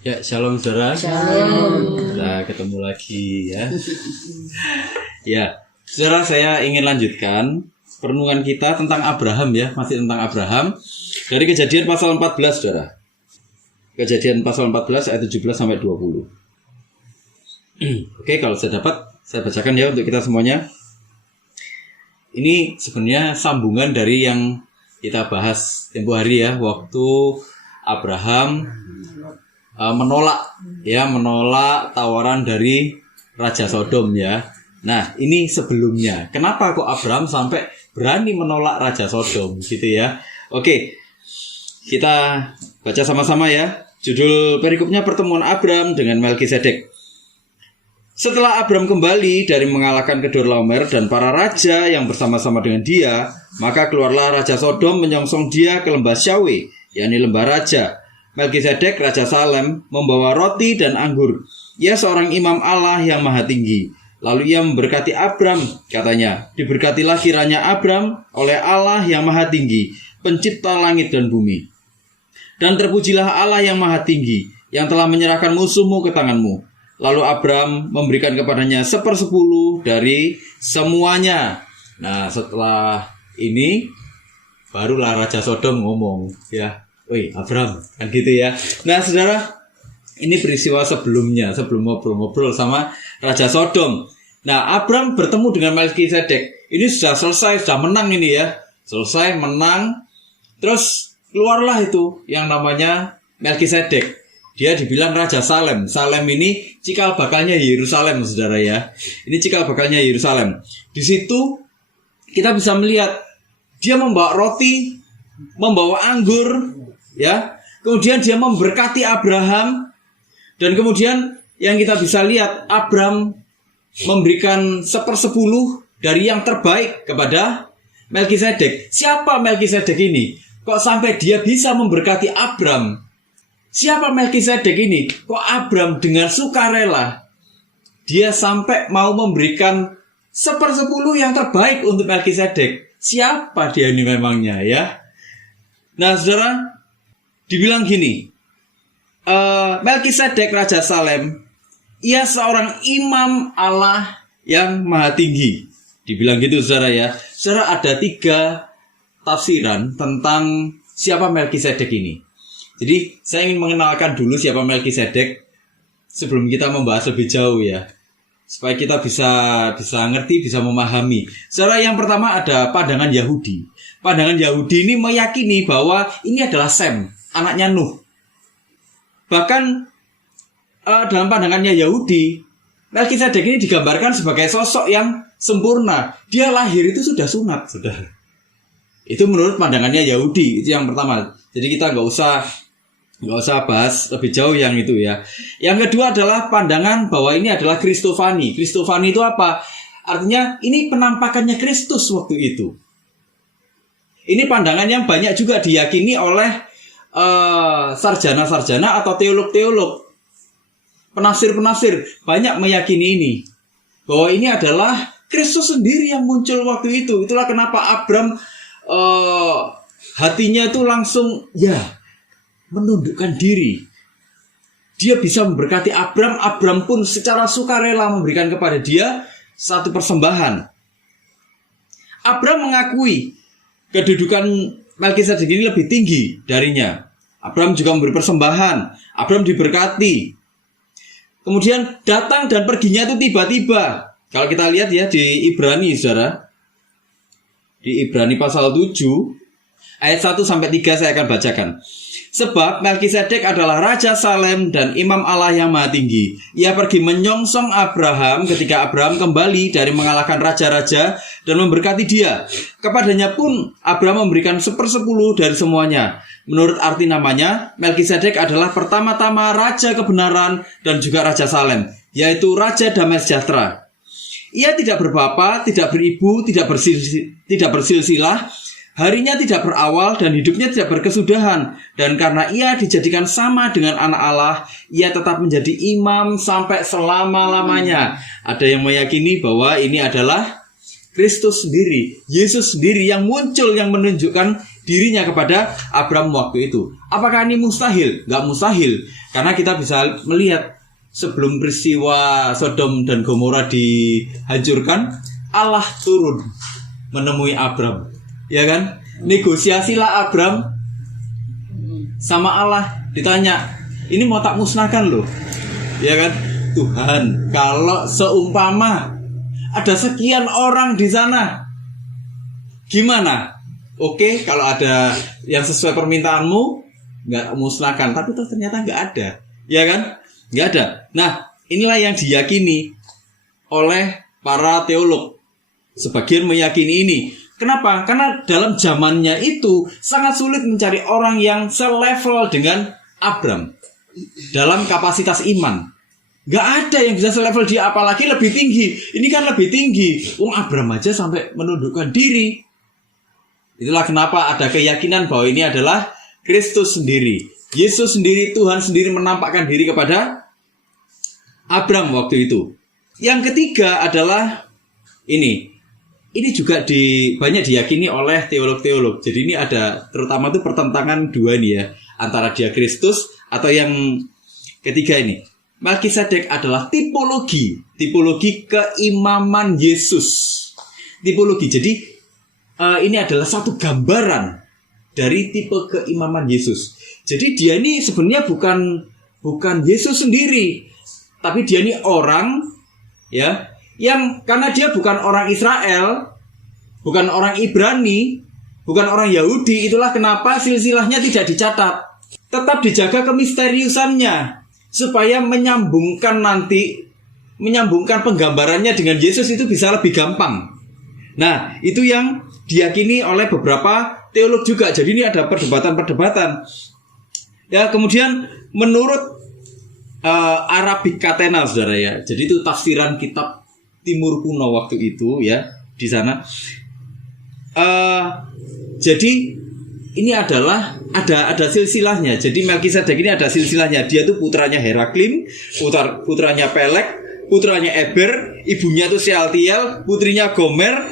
Ya, shalom saudara. Shalom. Kita ketemu lagi ya. Ya, saudara, saya ingin lanjutkan perenungan kita tentang Abraham ya, masih tentang Abraham dari Kejadian pasal 14, saudara. Kejadian pasal 14 ayat 17 sampai 20. Oke, kalau saya dapat, saya bacakan ya untuk kita semuanya. Ini sebenarnya sambungan dari yang kita bahas tempo hari ya, waktu Abraham menolak tawaran dari Raja Sodom ya. Nah, ini sebelumnya. Kenapa kok Abraham sampai berani menolak Raja Sodom gitu ya? Oke, kita baca sama-sama ya. Judul perikopnya pertemuan Abraham dengan Melkisedek. Setelah Abraham kembali dari mengalahkan Kedorlaomer dan para raja yang bersama-sama dengan dia, maka keluarlah Raja Sodom menyongsong dia ke lembah Syawe, yakni lembah raja. Melkisedek Raja Salem membawa roti dan anggur. Ia seorang imam Allah yang maha tinggi. Lalu ia memberkati Abram, katanya, diberkatilah kiranya Abram oleh Allah yang maha tinggi, pencipta langit dan bumi. Dan terpujilah Allah yang maha tinggi, yang telah menyerahkan musuhmu ke tanganmu. Lalu Abram memberikan kepadanya 1/10 dari semuanya. Nah, setelah ini barulah Raja Sodom ngomong ya, woi Abram, kan gitu ya. Nah saudara, ini peristiwa sebelumnya, sebelum ngobrol-ngobrol sama Raja Sodom. Nah, Abram bertemu dengan Melkisedek. Ini sudah selesai, sudah menang ini ya. Selesai, menang. Terus keluarlah itu yang namanya Melkisedek. Dia dibilang Raja Salem. Salem ini cikal bakalnya Yerusalem, saudara ya. Ini cikal bakalnya Yerusalem. Di situ kita bisa melihat dia membawa roti, membawa anggur, ya. Kemudian dia memberkati Abraham, dan kemudian yang kita bisa lihat, Abram memberikan 1/10 dari yang terbaik kepada Melkisedek. Siapa Melkisedek ini? Kok sampai dia bisa memberkati Abram? Siapa Melkisedek ini? Kok Abram dengan sukarela dia sampai mau memberikan 1/10 yang terbaik untuk Melkisedek? Siapa dia ini memangnya ya? Nah saudara, dibilang gini, Melkisedek Raja Salem, ia seorang imam Allah yang maha tinggi. Dibilang gitu saudara ya. Saudara, ada 3 tafsiran tentang siapa Melkisedek ini. Jadi saya ingin mengenalkan dulu siapa Melkisedek sebelum kita membahas lebih jauh ya, supaya kita bisa ngerti, bisa memahami. Saudara, yang pertama ada pandangan Yahudi. Pandangan Yahudi ini meyakini bahwa ini adalah Sem, anaknya Nuh. Bahkan dalam pandangannya Yahudi, Melkisedek ini digambarkan sebagai sosok yang sempurna. Dia lahir itu sudah sunat, saudara. Itu menurut pandangannya Yahudi, itu yang pertama. Jadi kita nggak usah bahas lebih jauh yang itu ya. Yang kedua adalah pandangan bahwa ini adalah Kristofani. Kristofani itu apa? Artinya ini penampakannya Kristus waktu itu. Ini pandangan yang banyak juga diyakini oleh sarjana-sarjana atau teolog-teolog. Penafsir-penafsir banyak meyakini ini, bahwa ini adalah Kristus sendiri yang muncul waktu itu. Itulah kenapa Abram hatinya itu langsung menundukkan diri. Dia bisa memberkati Abram. Abram pun secara sukarela memberikan kepada dia 1 persembahan. Abram mengakui kedudukan Melkisedek ini lebih tinggi darinya. Abram juga memberi persembahan. Abram diberkati. Kemudian datang dan perginya itu tiba-tiba. Kalau kita lihat ya di Ibrani, saudara, di Ibrani pasal 7 ayat 1 sampai 3 saya akan bacakan. Sebab Melkisedek adalah Raja Salem dan imam Allah yang maha tinggi. Ia pergi menyongsong Abraham ketika Abraham kembali dari mengalahkan raja-raja dan memberkati dia. Kepadanya pun Abraham memberikan 1/10 dari semuanya. Menurut arti namanya, Melkisedek adalah pertama-tama Raja Kebenaran dan juga Raja Salem, yaitu Raja Damai Sejahtera. Ia tidak berbapa, tidak beribu, tidak bersilsilah, harinya tidak berawal dan hidupnya tidak berkesudahan. Dan karena ia dijadikan sama dengan anak Allah, ia tetap menjadi imam sampai selama-lamanya. Ada yang meyakini bahwa ini adalah Kristus sendiri, Yesus sendiri yang muncul, yang menunjukkan dirinya kepada Abram waktu itu. Apakah ini mustahil? Nggak mustahil, karena kita bisa melihat sebelum peristiwa Sodom dan Gomora dihancurkan, Allah turun menemui Abram, ya kan? Negosiasilah Abram sama Allah, ditanya, ini mau tak musnahkan loh, ya kan? Tuhan, kalau seumpama ada sekian orang di sana, gimana? Oke, kalau ada yang sesuai permintaanmu, nggak musnahkan. Tapi ternyata nggak ada, ya kan? Nggak ada. Nah, inilah yang diyakini oleh para teolog. Sebagian meyakini ini. Kenapa? Karena dalam zamannya itu sangat sulit mencari orang yang selevel dengan Abram dalam kapasitas iman. Nggak ada yang bisa selevel dia, apalagi lebih tinggi. Ini kan lebih tinggi. Abram aja sampai menundukkan diri. Itulah kenapa ada keyakinan bahwa ini adalah Kristus sendiri. Yesus sendiri, Tuhan sendiri menampakkan diri kepada Abram waktu itu. Yang ketiga adalah ini. Ini juga banyak diyakini oleh teolog-teolog. Jadi ini ada terutama itu pertentangan dua nih ya, antara dia Kristus atau yang ketiga ini. Melkisedek adalah tipologi keimaman Yesus. Tipologi. Jadi ini adalah satu gambaran dari tipe keimaman Yesus. Jadi dia ini sebenarnya bukan Yesus sendiri, tapi dia ini orang ya, yang karena dia bukan orang Israel, bukan orang Ibrani, bukan orang Yahudi, itulah kenapa silsilahnya tidak dicatat. Tetap dijaga kemisteriusannya supaya menyambungkan penggambarannya dengan Yesus itu bisa lebih gampang. Nah, itu yang diyakini oleh beberapa teolog juga. Jadi ini ada perdebatan-perdebatan. Ya, kemudian menurut Arabic Catena, saudara ya. Jadi itu tafsiran kitab Timur kuno waktu itu ya di sana. Jadi ini adalah ada silsilahnya. Jadi Melkisedek ini ada silsilahnya. Dia tuh putranya Heraklim, putranya Pelek, putranya Eber, ibunya tuh Sealtiel, putrinya Gomer,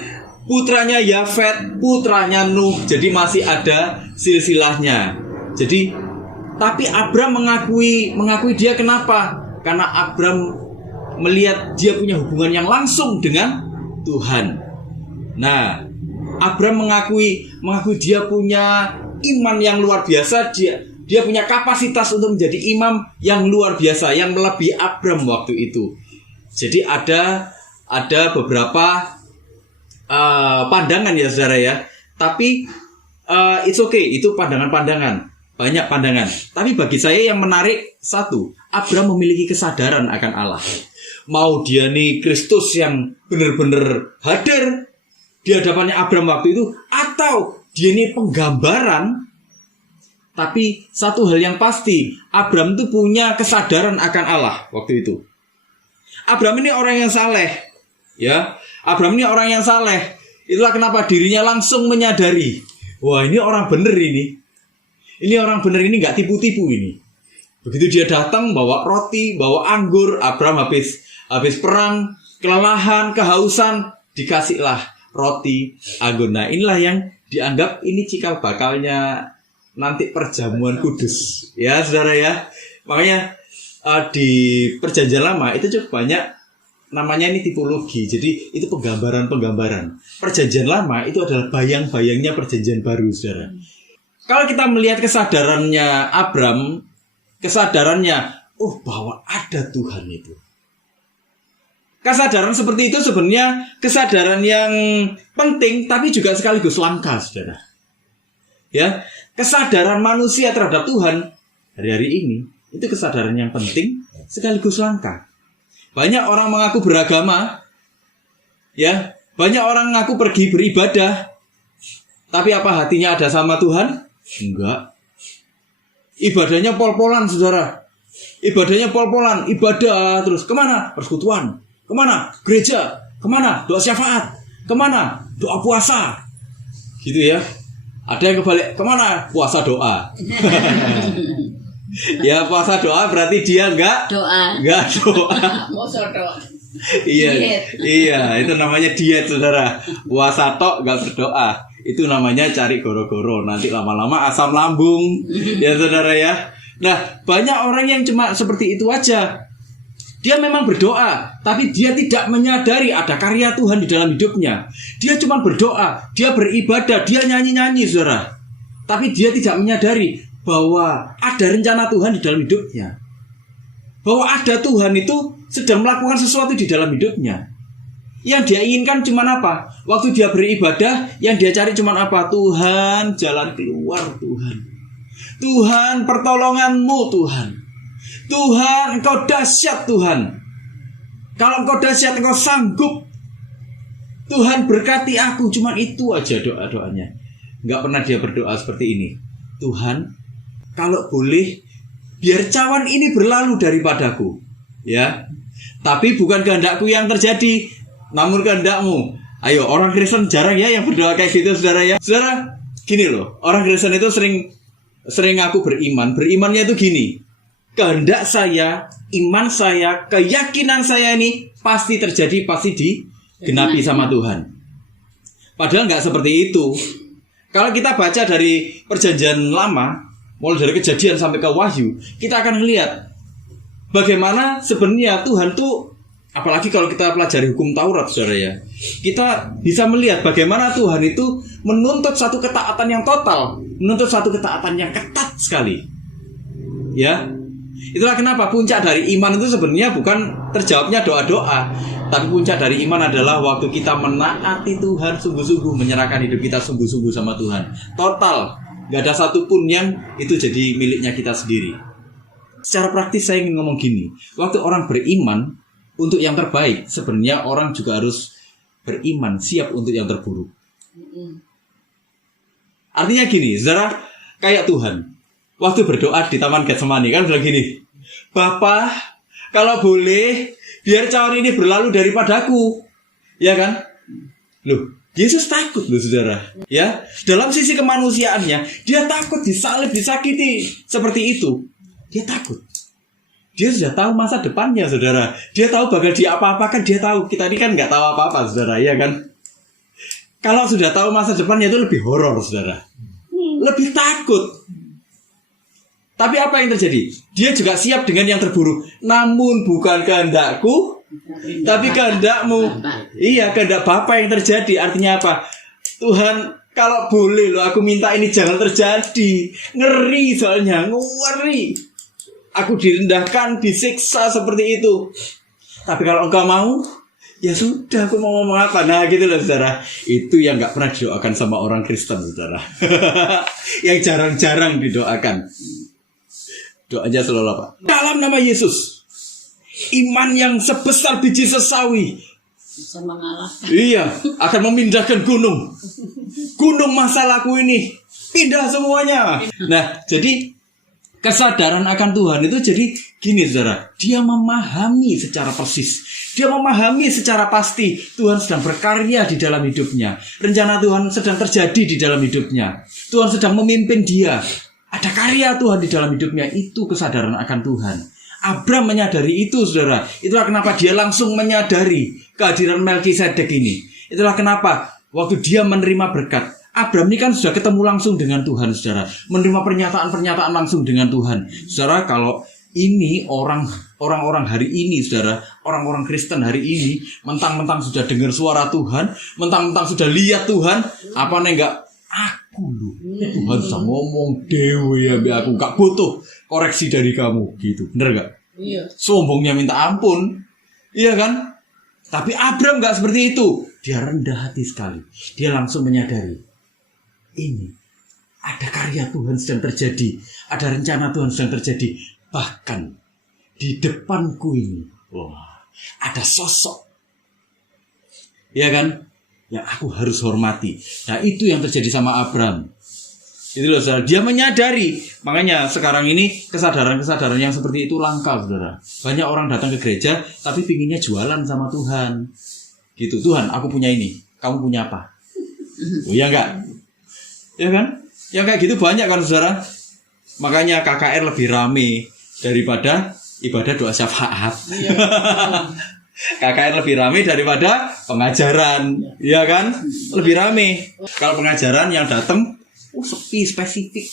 putranya Yafet, putranya Nuh. Jadi masih ada silsilahnya. Jadi tapi Abram mengakui dia kenapa? Karena Abram melihat dia punya hubungan yang langsung dengan Tuhan. Nah, Abram mengakui dia punya iman yang luar biasa. Dia punya kapasitas untuk menjadi imam yang luar biasa, yang melebihi Abram waktu itu. Jadi ada beberapa pandangan ya saudara ya. Tapi it's okay, itu pandangan-pandangan. Banyak pandangan. Tapi bagi saya yang menarik satu, Abram memiliki kesadaran akan Allah. Mau dia nih Kristus yang benar-benar hadir di hadapannya Abram waktu itu, atau dia ini penggambaran. Tapi satu hal yang pasti, Abram itu punya kesadaran akan Allah waktu itu. Abram ini orang yang saleh, ya. Abram ini orang yang saleh. Itulah kenapa dirinya langsung menyadari, wah ini orang bener ini. Ini orang bener ini, nggak tipu-tipu ini. Begitu dia datang bawa roti, bawa anggur, Abram habis perang, kelelahan, kehausan, dikasihlah roti, anggur. Nah inilah yang dianggap ini cikal bakalnya nanti perjamuan kudus, ya saudara ya. Makanya di Perjanjian Lama itu cukup banyak namanya ini tipologi. Jadi itu penggambaran. Perjanjian Lama itu adalah bayang-bayangnya Perjanjian Baru, saudara. Kalau kita melihat kesadarannya Abram, bahwa ada Tuhan itu. Kesadaran seperti itu sebenarnya kesadaran yang penting, tapi juga sekaligus langka, saudara. Ya, kesadaran manusia terhadap Tuhan hari-hari ini itu kesadaran yang penting sekaligus langka. Banyak orang mengaku beragama, ya, banyak orang mengaku pergi beribadah, tapi apa hatinya ada sama Tuhan? Enggak. Ibadahnya pol-polan, saudara. Ibadahnya pol-polan, ibadah terus. Kemana? Persekutuan. Kemana? Gereja. Kemana? Doa syafaat. Kemana? Doa puasa. Gitu ya. Ada yang kebalik. Kemana? Puasa doa. Ya puasa doa berarti dia enggak doa. Iya, itu namanya diet, saudara. Puasa tok enggak berdoa. itu namanya cari goro-goro. Nanti lama-lama asam lambung, ya saudara ya. Nah, banyak orang yang cuma seperti itu aja. Dia memang berdoa, tapi dia tidak menyadari ada karya Tuhan di dalam hidupnya. Dia cuma berdoa, dia beribadah, dia nyanyi-nyanyi, saudara. Tapi dia tidak menyadari bahwa ada rencana Tuhan di dalam hidupnya. Bahwa ada Tuhan itu sedang melakukan sesuatu di dalam hidupnya. Yang dia inginkan cuma apa? Waktu dia beribadah, yang dia cari cuma apa? Tuhan, jalan keluar Tuhan. Tuhan, pertolongan-Mu Tuhan. Tuhan, Engkau dahsyat Tuhan. Kalau Engkau dahsyat, Engkau sanggup. Tuhan berkati aku. Cuma itu aja doa-doanya. Enggak pernah dia berdoa seperti ini. Tuhan, kalau boleh, biar cawan ini berlalu daripadaku. Ya, tapi bukan kehendakku yang terjadi, namun kehendak-Mu. Ayo, orang Kristen jarang ya yang berdoa kayak gitu, saudara ya. Saudara, gini loh. Orang Kristen itu sering ngaku beriman. Berimannya itu gini. Kehendak saya, iman saya, keyakinan saya ini pasti terjadi, pasti digenapi sama Tuhan. Padahal nggak seperti itu. Kalau kita baca dari perjanjian lama, mulai dari Kejadian sampai ke Wahyu, kita akan melihat bagaimana sebenarnya Tuhan tuh, apalagi kalau kita pelajari hukum Taurat, saudara ya, kita bisa melihat bagaimana Tuhan itu menuntut satu ketaatan yang total, menuntut satu ketaatan yang ketat sekali. Ya. Itulah kenapa puncak dari iman itu sebenarnya bukan terjawabnya doa-doa, tapi puncak dari iman adalah waktu kita menaati Tuhan sungguh-sungguh, menyerahkan hidup kita sungguh-sungguh sama Tuhan. Total, gak ada satupun yang itu jadi miliknya kita sendiri. Secara praktis saya ingin ngomong gini, waktu orang beriman untuk yang terbaik, sebenarnya orang juga harus beriman, siap untuk yang terburuk. Artinya gini, saudara, kayak Tuhan waktu berdoa di Taman Getsemani kan bilang gini, Bapa, kalau boleh biar cawan ini berlalu daripadaku. Ya kan? Loh, Yesus takut loh saudara. Ya, dalam sisi kemanusiaannya, dia takut disalib, disakiti seperti itu. Dia takut. Dia sudah tahu masa depannya saudara. Dia tahu bakal diapa-apakan, dia tahu. Kita ini kan nggak tahu apa-apa saudara, ya kan? Kalau sudah tahu masa depannya itu lebih horor saudara. Lebih takut. Tapi apa yang terjadi? Dia juga siap dengan yang terburuk. Namun bukan kehendakku, tapi kehendak-Mu. Iya, kehendak Bapa yang terjadi. Artinya apa? Tuhan, kalau boleh loh, aku minta ini jangan terjadi. Ngeri soalnya, ngeri. Aku direndahkan, disiksa seperti itu. Tapi kalau Engkau mau, ya sudah, aku mau ngomong apa. Nah gitu loh saudara. Itu yang gak pernah didoakan sama orang Kristen saudara. Yang jarang-jarang didoakan. Doanya selalu apa? Dalam nama Yesus, iman yang sebesar biji sesawi bisa mengalahkan. Iya, akan memindahkan gunung. Gunung masalahku ini pindah semuanya. Nah, jadi kesadaran akan Tuhan itu jadi gini saudara, dia memahami secara persis, dia memahami secara pasti Tuhan sedang berkarya di dalam hidupnya. Rencana Tuhan sedang terjadi di dalam hidupnya. Tuhan sedang memimpin dia. Ada karya Tuhan di dalam hidupnya. Itu kesadaran akan Tuhan. Abram menyadari itu saudara. Itulah kenapa dia langsung menyadari kehadiran Melkisedek ini. Itulah kenapa waktu dia menerima berkat, Abram ini kan sudah ketemu langsung dengan Tuhan saudara. Menerima pernyataan-pernyataan langsung dengan Tuhan. Saudara, kalau ini orang-orang hari ini saudara, orang-orang Kristen hari ini mentang-mentang sudah dengar suara Tuhan, mentang-mentang sudah lihat Tuhan, apa nih enggak? Aku loh, Tuhan sudah ngomong dewe ya, aku gak butuh koreksi dari kamu, gitu, bener gak? Iya. Sombongnya minta ampun, iya kan? Tapi Abram gak seperti itu, dia rendah hati sekali, dia langsung menyadari, ini ada karya Tuhan sedang terjadi, ada rencana Tuhan sedang terjadi, bahkan di depanku ini, wah, ada sosok, iya kan? Yang aku harus hormati. Nah itu yang terjadi sama Abram. Itu loh saudara, dia menyadari. Makanya sekarang ini kesadaran-kesadaran yang seperti itu langka saudara. Banyak orang datang ke gereja tapi pinginnya jualan sama Tuhan. Gitu, Tuhan aku punya ini, kamu punya apa? Oh ya enggak? Ya kan? Yang kayak gitu banyak kan saudara. Makanya KKR lebih rame daripada ibadah doa syafaat. KKR lebih rame daripada pengajaran, ya kan? Lebih rame. Kalau pengajaran yang datang, sepi, spesifik,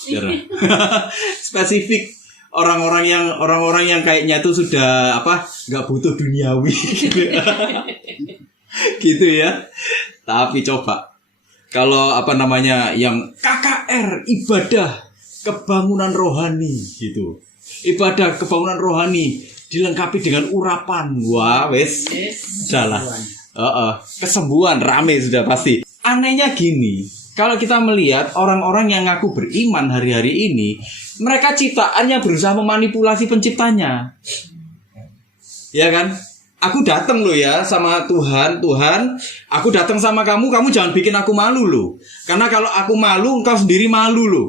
spesifik. Orang-orang yang kayaknya tuh sudah nggak butuh duniawi, gitu ya. Tapi coba kalau yang KKR ibadah kebangunan rohani gitu, ibadah kebangunan rohani dilengkapi dengan urapan, wah wes salah, kesembuhan rame sudah pasti. Anehnya gini, kalau kita melihat orang-orang yang ngaku beriman hari-hari ini, mereka ciptaannya berusaha memanipulasi penciptanya, ya kan? Aku datang loh ya sama Tuhan, aku datang sama kamu jangan bikin aku malu loh. Karena kalau aku malu, engkau sendiri malu loh,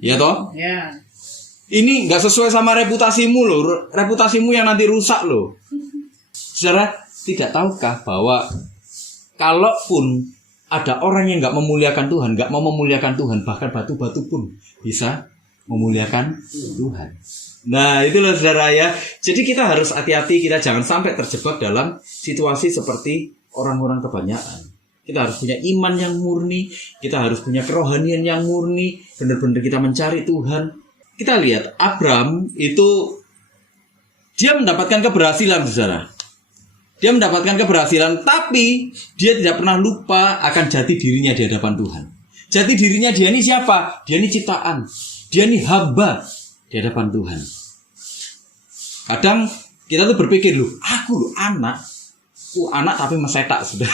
ya toh? Ya. Ini nggak sesuai sama reputasimu loh, reputasimu yang nanti rusak loh. Saudara, tidak tahukah bahwa kalaupun ada orang yang nggak memuliakan Tuhan, nggak mau memuliakan Tuhan, bahkan batu-batu pun bisa memuliakan Tuhan. Nah, itulah saudara ya. Jadi kita harus hati-hati, kita jangan sampai terjebak dalam situasi seperti orang-orang kebanyakan. Kita harus punya iman yang murni, kita harus punya kerohanian yang murni, benar-benar kita mencari Tuhan. Kita lihat Abram itu dia mendapatkan keberhasilan, saudara. Dia mendapatkan keberhasilan, tapi dia tidak pernah lupa akan jati dirinya di hadapan Tuhan. Jati dirinya dia ini siapa? Dia ini ciptaan. Dia ini hamba di hadapan Tuhan. Kadang kita tuh berpikir aku anak tapi mesetak sudah.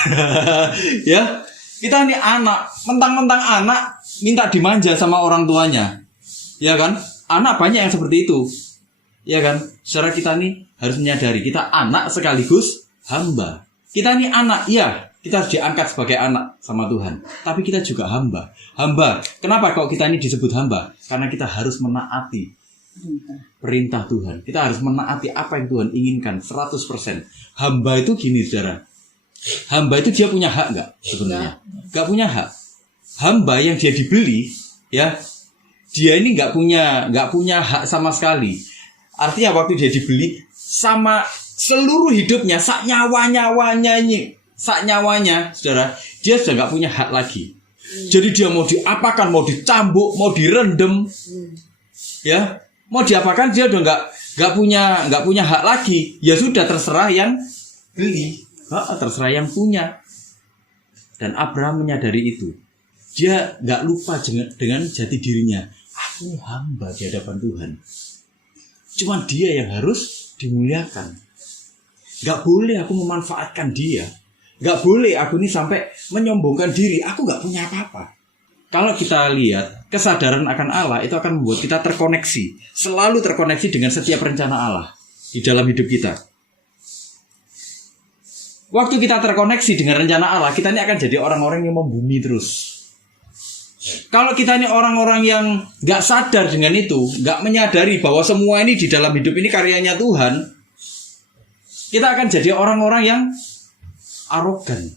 Ya, kita ini anak, mentang-mentang anak minta dimanja sama orang tuanya. Ya kan? Anak banyak yang seperti itu. Ya kan? Secara kita nih harus menyadari kita anak sekaligus hamba. Kita ini anak, ya, kita harus diangkat sebagai anak sama Tuhan. Tapi kita juga hamba. Hamba. Kenapa kok kita ini disebut hamba? Karena kita harus menaati perintah Tuhan. Kita harus menaati apa yang Tuhan inginkan 100%. Hamba itu gini, saudara. Hamba itu dia punya hak nggak sebenarnya? Nggak punya hak. Hamba yang dia dibeli, ya, dia ini nggak punya hak sama sekali. Artinya waktu dia dibeli sama seluruh hidupnya, sak nyawanya, saudara, dia sudah nggak punya hak lagi. Jadi dia mau diapakan, mau dicambuk, mau direndam, ya, mau diapakan dia udah nggak punya hak lagi. Ya sudah, terserah yang beli, terserah yang punya. Dan Abraham menyadari itu. Dia nggak lupa dengan jati dirinya. Aku hamba di hadapan Tuhan. Cuman dia yang harus dimuliakan. Gak boleh aku memanfaatkan dia. Gak boleh aku ini sampai menyombongkan diri. Aku gak punya apa-apa. Kalau kita lihat, kesadaran akan Allah itu akan membuat kita terkoneksi. Selalu terkoneksi dengan setiap rencana Allah di dalam hidup kita. Waktu kita terkoneksi dengan rencana Allah, kita ini akan jadi orang-orang yang membumi terus. Kalau kita ini orang-orang yang gak sadar dengan itu, gak menyadari bahwa semua ini di dalam hidup ini karyanya Tuhan, kita akan jadi orang-orang yang arogan.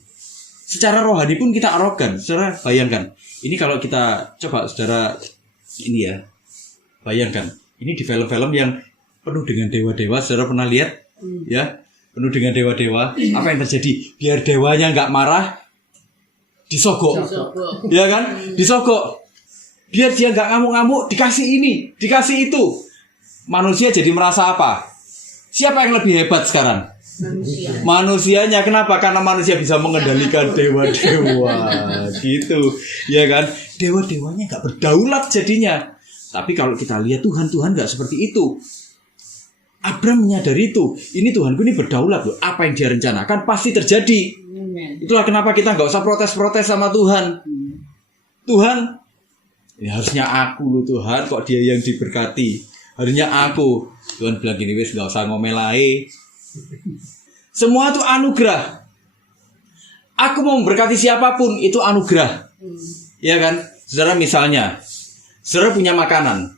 Secara rohani pun kita arogan. Saudara bayangkan, ini kalau kita coba saudara ini ya, bayangkan, ini di film-film yang penuh dengan dewa-dewa, saudara pernah lihat? Ya, penuh dengan dewa-dewa. Apa yang terjadi? Biar dewanya gak marah, disogok. Ya kan? Disogok. Biar dia gak ngamuk-ngamuk, dikasih ini, dikasih itu. Manusia jadi merasa apa? Siapa yang lebih hebat sekarang? Manusianya. Kenapa? Karena manusia bisa mengendalikan dewa-dewa. Gitu. Ya kan? Dewa-dewanya gak berdaulat jadinya. Tapi kalau kita lihat Tuhan gak seperti itu. Abraham menyadari itu. Ini Tuhanku ini berdaulat loh. Apa yang dia rencanakan pasti terjadi. Itulah kenapa kita gak usah protes-protes sama Tuhan. Tuhan, ini harusnya aku loh Tuhan. Kok dia yang diberkati? Harusnya aku. Tuhan bilang gini, wes gak usah ngomelai. Semua itu anugerah. Aku mau memberkati siapapun, itu anugerah. Ya kan? Saudara misalnya, saudara punya makanan.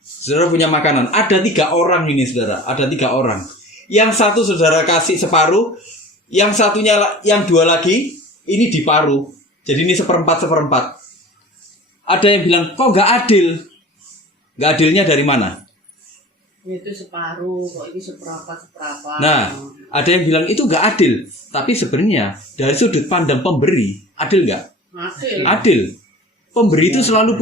Saudara punya makanan. Ada 3 orang ini saudara. Ada 3 orang. Yang satu saudara kasih separuh. Yang satunya, yang 2 lagi, ini diparuh. Jadi ini seperempat. Ada yang bilang, kok gak adil? Gak adilnya dari mana? Itu separuh, kok ini seberapa. Nah, ada yang bilang itu nggak adil. Tapi sebenarnya dari sudut pandang pemberi, adil nggak? Adil. Adil. Pemberi itu selalu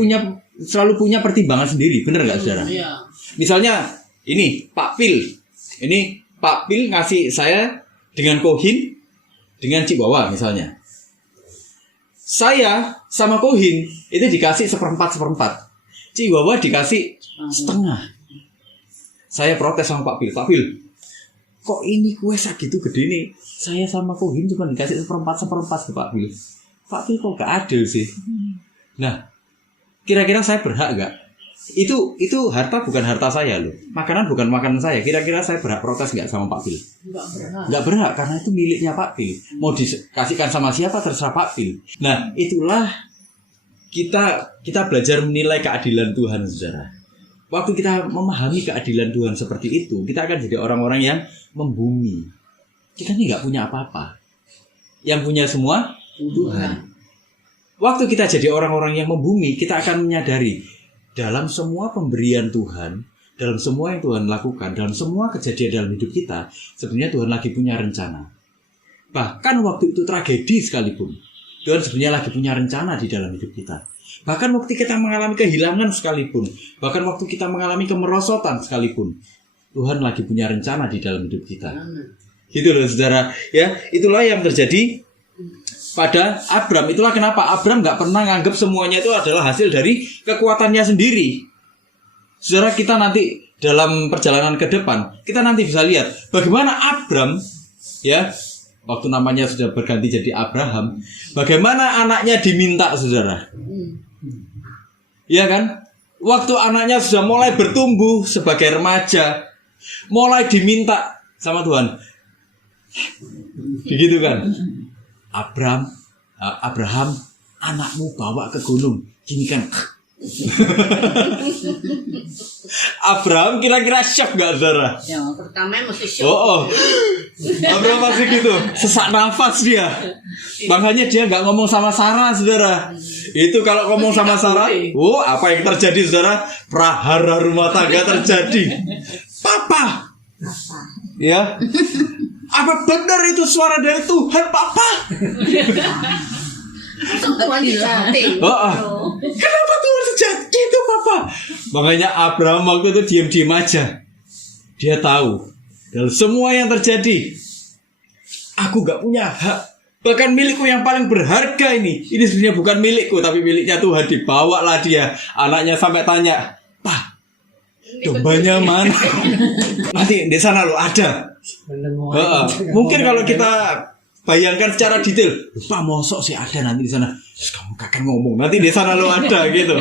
punya pertimbangan sendiri, benar nggak saudara? Iya. Misalnya ini Pak Pil ngasih saya dengan kohin, dengan Cibawa misalnya. Saya sama kohin itu dikasih seperempat. Cibawa dikasih setengah. Saya protes sama Pak Pil, kok ini kue segitu gede nih? Saya sama kohin cuma dikasih seperempat ke Pak Pil. Pak Pil kok gak adil sih? Nah, kira-kira saya berhak gak? Itu harta bukan harta saya loh. Makanan bukan makanan saya. Kira-kira saya berhak protes gak sama Pak Pil? Gak berhak karena itu miliknya Pak Pil. Mau dikasihkan sama siapa terserah Pak Pil. Nah, itulah kita belajar menilai keadilan Tuhan, saudara. Waktu kita memahami keadilan Tuhan seperti itu, kita akan jadi orang-orang yang membumi. Kita ini gak punya apa-apa. Yang punya semua Tuhan. Waktu kita jadi orang-orang yang membumi, kita akan menyadari dalam semua pemberian Tuhan, dalam semua yang Tuhan lakukan, dalam semua kejadian dalam hidup kita, sebenarnya Tuhan lagi punya rencana. Bahkan waktu itu tragedi sekalipun, Tuhan sebenarnya lagi punya rencana di dalam hidup kita. Bahkan waktu kita mengalami kehilangan sekalipun, bahkan waktu kita mengalami kemerosotan sekalipun, Tuhan lagi punya rencana di dalam hidup kita. Gitu loh saudara. Ya, itulah yang terjadi pada Abram. Itulah kenapa Abram gak pernah nganggap semuanya itu adalah hasil dari kekuatannya sendiri. Saudara, kita nanti dalam perjalanan ke depan, kita nanti bisa lihat bagaimana Abram, ya, waktu namanya sudah berganti jadi Abraham, bagaimana anaknya diminta, saudara. Iya kan? Waktu anaknya sudah mulai bertumbuh sebagai remaja, mulai diminta sama Tuhan. Begitu kan? Abraham, anakmu bawa ke gunung. Gini kan? Abraham kira-kira shock gak, saudara? Ya, pertama mesti shock. Oh. Abraham masih gitu, sesak nafas dia. Makanya dia gak ngomong sama Sarah, saudara. Itu kalau ngomong sama Sarah, apa yang terjadi, saudara? Prahara rumah tangga terjadi. Papa. Ya. Apa benar itu suara dari Tuhan, Papa? Kenapa Tuhan sejati itu, Papa? Makanya Abraham waktu itu diam-diam aja. Dia tahu dalam semua yang terjadi, aku gak punya hak. Bahkan milikku yang paling berharga ini sebenarnya bukan milikku, tapi miliknya Tuhan. Dibawalah dia. Anaknya sampai tanya, Pak, dombanya mana? Nanti di sana lo ada. Mungkin kalau kita bayangkan secara detail, Pak, mosok sih ada nanti di sana. Kamu kakek ngomong, nanti di sana lo ada gitu.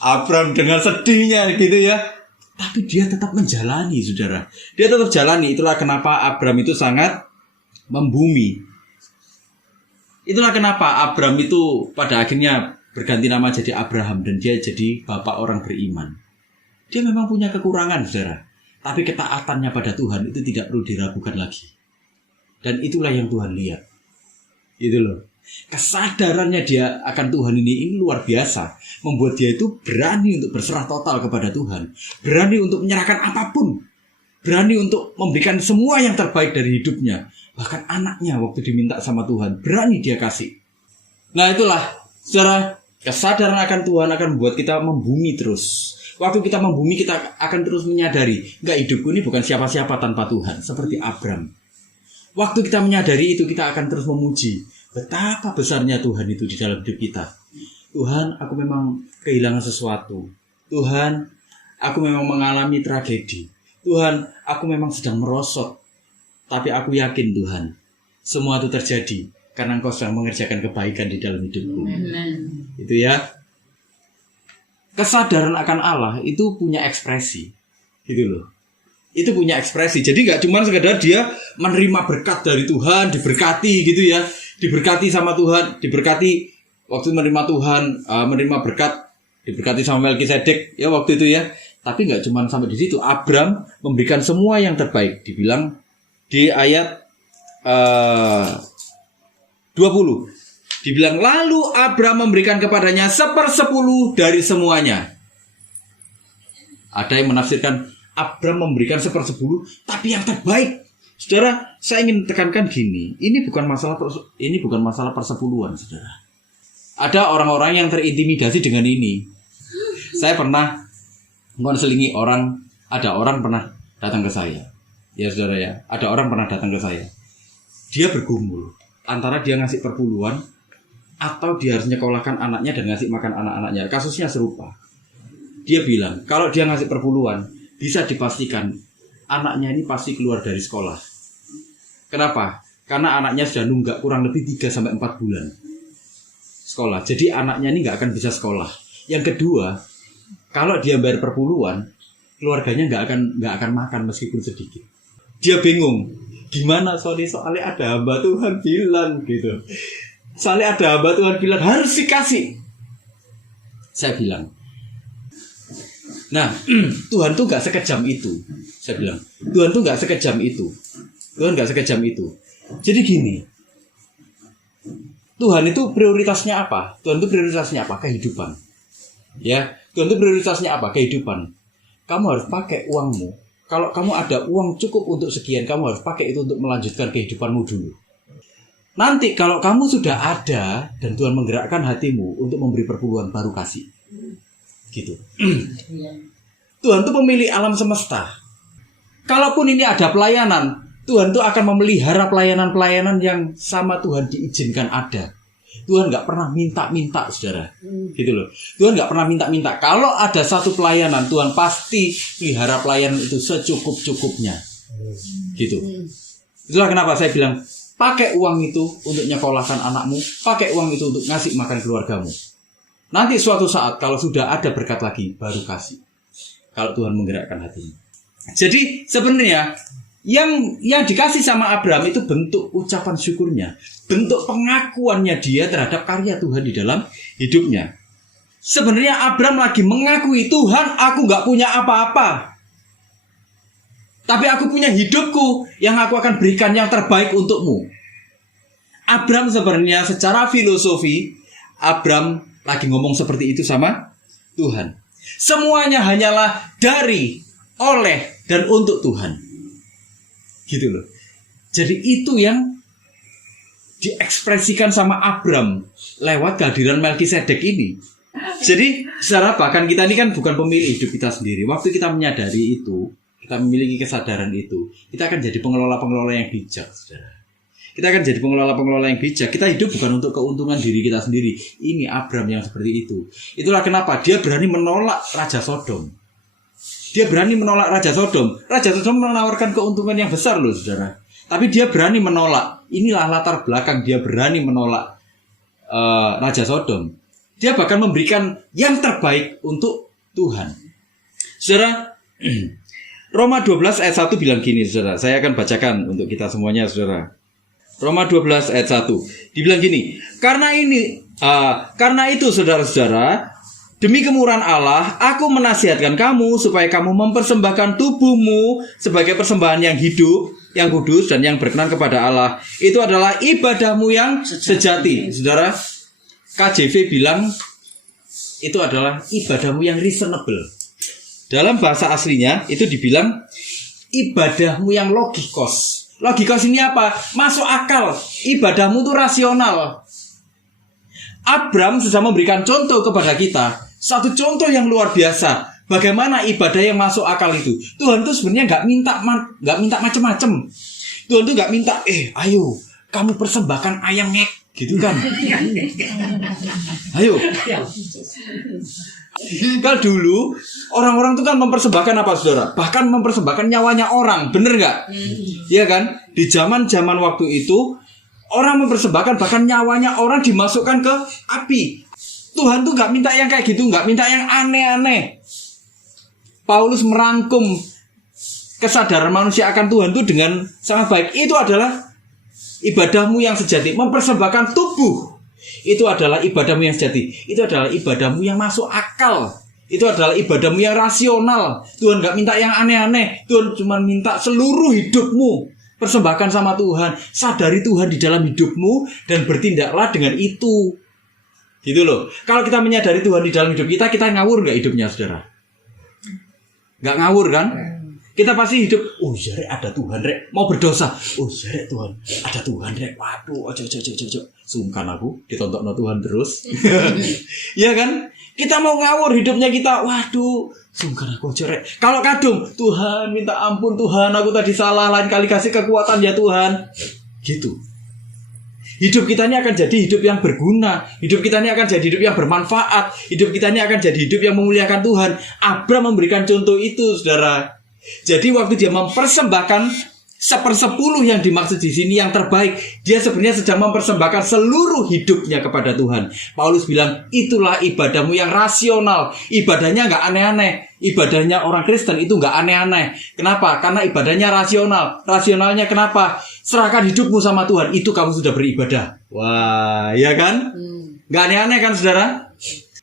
Abram dengan sedihnya gitu ya, tapi dia tetap menjalani, saudara. Dia tetap jalani. Itulah kenapa Abram itu sangat membumi. Itulah kenapa Abram itu pada akhirnya berganti nama jadi Abraham dan dia jadi bapak orang beriman. Dia memang punya kekurangan, saudara, tapi ketaatannya pada Tuhan itu tidak perlu diragukan lagi. Dan itulah yang Tuhan lihat. Itu loh. Kesadarannya dia akan Tuhan ini luar biasa, membuat dia itu berani untuk berserah total kepada Tuhan, berani untuk menyerahkan apapun, berani untuk memberikan semua yang terbaik dari hidupnya. Bahkan anaknya waktu diminta sama Tuhan, berani dia kasih. Nah itulah, saudara, kesadaran akan Tuhan akan membuat kita membumi terus. Waktu kita membumi, kita akan terus menyadari, enggak, hidupku ini bukan siapa-siapa tanpa Tuhan, seperti Abram. Waktu kita menyadari itu, kita akan terus memuji betapa besarnya Tuhan itu di dalam hidup kita. Tuhan, aku memang kehilangan sesuatu. Tuhan, aku memang mengalami tragedi. Tuhan, aku memang sedang merosot. Tapi aku yakin, Tuhan, semua itu terjadi karena Engkau sedang mengerjakan kebaikan di dalam hidupku. Itu ya. Kesadaran akan Allah itu punya ekspresi. Gitu loh. Itu punya ekspresi. Jadi gak cuma sekedar dia menerima berkat dari Tuhan, diberkati gitu ya. Diberkati sama Tuhan, diberkati waktu menerima Tuhan, menerima berkat, diberkati sama Melkisedek ya waktu itu ya. Tapi nggak cuma sampai di situ. Abram memberikan semua yang terbaik. Dibilang di ayat 20, dibilang lalu Abram memberikan kepadanya 1/10 dari semuanya. Ada yang menafsirkan Abram memberikan 1/10, tapi yang terbaik. Saudara, saya ingin tekankan gini, ini bukan masalah persepuluhan, saudara. Ada orang-orang yang terintimidasi dengan ini. Saya pernah mengonselingi orang, ada orang pernah datang ke saya. Ya saudara ya, ada orang pernah datang ke saya. Dia bergumul antara dia ngasih perpuluhan atau dia harus nyekolahkan anaknya dan ngasih makan anak-anaknya. Kasusnya serupa. Dia bilang, kalau dia ngasih perpuluhan, bisa dipastikan anaknya ini pasti keluar dari sekolah. Kenapa? Karena anaknya sudah nunggak kurang lebih 3-4 bulan sekolah. Jadi anaknya ini nggak akan bisa sekolah. Yang kedua, kalau dia bayar perpuluhan, keluarganya nggak akan makan meskipun sedikit. Dia bingung, gimana soalnya ada hamba Tuhan bilang gitu. Soalnya ada hamba Tuhan bilang harus dikasih. Saya bilang, nah, Tuhan tuh gak sekejam itu. Saya bilang, Tuhan tuh gak sekejam itu. Tuhan gak sekejam itu. Jadi gini, Tuhan itu prioritasnya apa? Tuhan itu prioritasnya apa? Kehidupan. Ya, Tuhan itu prioritasnya apa? Kehidupan. Kamu harus pakai uangmu. Kalau kamu ada uang cukup untuk sekian, kamu harus pakai itu untuk melanjutkan kehidupanmu dulu. Nanti kalau kamu sudah ada dan Tuhan menggerakkan hatimu untuk memberi perpuluhan, baru kasih. Gitu. Tuhan itu pemilik alam semesta. Kalaupun ini ada pelayanan, Tuhan itu akan memelihara pelayanan-pelayanan yang sama Tuhan diizinkan ada. Tuhan nggak pernah minta-minta, saudara. Gitu loh. Tuhan nggak pernah minta-minta. Kalau ada satu pelayanan, Tuhan pasti pelihara pelayanan itu secukup-cukupnya. Gitu. Itulah kenapa saya bilang, pakai uang itu untuk nyekolahkan anakmu, pakai uang itu untuk ngasih makan keluargamu. Nanti suatu saat kalau sudah ada berkat lagi, baru kasih. Kalau Tuhan menggerakkan hatimu. Jadi sebenarnya yang dikasih sama Abraham itu bentuk ucapan syukurnya, bentuk pengakuannya dia terhadap karya Tuhan di dalam hidupnya. Sebenarnya Abraham lagi mengakui, Tuhan, aku gak punya apa-apa, tapi aku punya hidupku yang aku akan berikan yang terbaik untukmu. Abraham sebenarnya secara filosofi, Abraham lagi ngomong seperti itu sama Tuhan. Semuanya hanyalah dari, oleh, dan untuk Tuhan. Gitu loh. Jadi itu yang diekspresikan sama Abraham lewat kehadiran Melkisedek ini. Jadi secara bahkan kita ini kan bukan pemilik hidup kita sendiri. Waktu kita menyadari itu, kita memiliki kesadaran itu, kita akan jadi pengelola-pengelola yang bijak, saudara. Kita akan jadi pengelola-pengelola yang bijak. Kita hidup bukan untuk keuntungan diri kita sendiri. Ini Abraham yang seperti itu. Itulah kenapa dia berani menolak Raja Sodom. Dia berani menolak Raja Sodom. Raja Sodom menawarkan keuntungan yang besar loh, saudara. Tapi dia berani menolak. Inilah latar belakang dia berani menolak Raja Sodom. Dia bahkan memberikan yang terbaik untuk Tuhan. Saudara, Roma 12 ayat 1 bilang gini, saudara. Saya akan bacakan untuk kita semuanya, saudara. Roma 12 ayat 1 dibilang gini, karena itu saudara-saudara, demi kemurahan Allah, aku menasihatkan kamu supaya kamu mempersembahkan tubuhmu sebagai persembahan yang hidup, yang kudus, dan yang berkenan kepada Allah. Itu adalah ibadahmu yang sejati. Saudara, KJV bilang itu adalah ibadahmu yang reasonable. Dalam bahasa aslinya itu dibilang ibadahmu yang logikos. Logikos ini apa? Masuk akal. Ibadahmu itu rasional. Abraham sudah memberikan contoh kepada kita. Satu contoh yang luar biasa. Bagaimana ibadah yang masuk akal itu. Tuhan tuh sebenarnya nggak minta macam-macam. Tuhan tuh nggak minta, ayo kamu persembahkan ayam ngek, gitu kan? Ayo. Kalau dulu orang-orang itu kan mempersembahkan apa, saudara? Bahkan mempersembahkan nyawanya orang, bener nggak? Iya kan? Di zaman waktu itu orang mempersembahkan bahkan nyawanya orang dimasukkan ke api. Tuhan tuh nggak minta yang kayak gitu, nggak minta yang aneh-aneh. Paulus merangkum kesadaran manusia akan Tuhan itu dengan sangat baik. Itu adalah ibadahmu yang sejati, mempersembahkan tubuh. Itu adalah ibadahmu yang sejati. Itu adalah ibadahmu yang masuk akal. Itu adalah ibadahmu yang rasional. Tuhan gak minta yang aneh-aneh. Tuhan cuma minta seluruh hidupmu persembahkan sama Tuhan. Sadari Tuhan di dalam hidupmu dan bertindaklah dengan itu. Gitu loh. Kalau kita menyadari Tuhan di dalam hidup kita, kita ngawur gak hidupnya, saudara? nggak ngawur kan? Kita pasti hidup, oh ya rek ada Tuhan rek, mau berdosa, oh ya rek Tuhan, ada Tuhan rek, waduh, ojo, sungkan aku, ditonton Tuhan terus, ya kan? Kita mau ngawur hidupnya kita, waduh, sungkan aku ojo rek. Kalau kadung, Tuhan minta ampun Tuhan, aku tadi salah, lain kali kasih kekuatan ya Tuhan, gitu. Hidup kita ini akan jadi hidup yang berguna. Hidup kita ini akan jadi hidup yang bermanfaat. Hidup kita ini akan jadi hidup yang memuliakan Tuhan. Abraham memberikan contoh itu, saudara. Jadi waktu dia mempersembahkan 1/10 yang dimaksud di sini yang terbaik, dia sebenarnya sedang mempersembahkan seluruh hidupnya kepada Tuhan. Paulus bilang, itulah ibadahmu yang rasional. Ibadahnya nggak aneh-aneh. Ibadahnya orang Kristen itu nggak aneh-aneh. Kenapa? Karena ibadahnya rasional. Rasionalnya kenapa? Serahkan hidupmu sama Tuhan, itu kamu sudah beribadah. Wah, ya kan? Nggak aneh-aneh kan, saudara?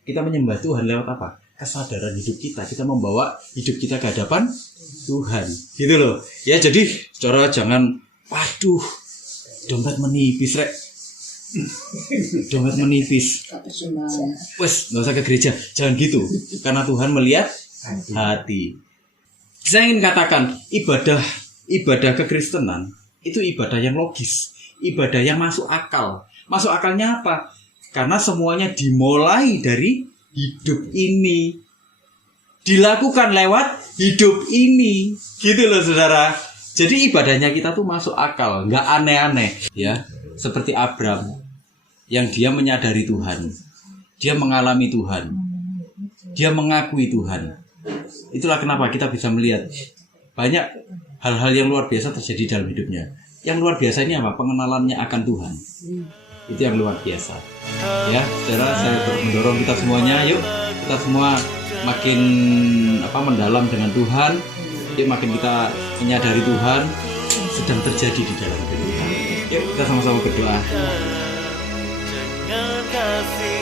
Kita menyembah Tuhan lewat apa? Kesadaran hidup kita. Kita membawa hidup kita ke hadapan Tuhan. Gitu loh. Ya, jadi, saudara jangan, waduh, dompet menipis, rek. Dompet menipis. Wes, nggak usah ke gereja. Jangan gitu. Karena Tuhan melihat hati. Saya ingin katakan, ibadah kekristenan itu ibadah yang logis, ibadah yang masuk akal. Masuk akalnya apa? Karena semuanya dimulai dari hidup ini, dilakukan lewat hidup ini, gitu loh saudara. Jadi ibadahnya kita tuh masuk akal, nggak aneh-aneh, ya. Seperti Abraham, yang dia menyadari Tuhan, dia mengalami Tuhan, dia mengakui Tuhan. Itulah kenapa kita bisa melihat banyak hal-hal yang luar biasa terjadi dalam hidupnya. Yang luar biasa ini apa? Pengenalannya akan Tuhan. Itu yang luar biasa. Ya, saudara, saya mendorong kita semuanya, yuk kita semua makin mendalam dengan Tuhan. Yuk makin kita menyadari Tuhan sedang terjadi di dalam hidup kita. Yuk kita sama-sama berdoa. Jangan kasih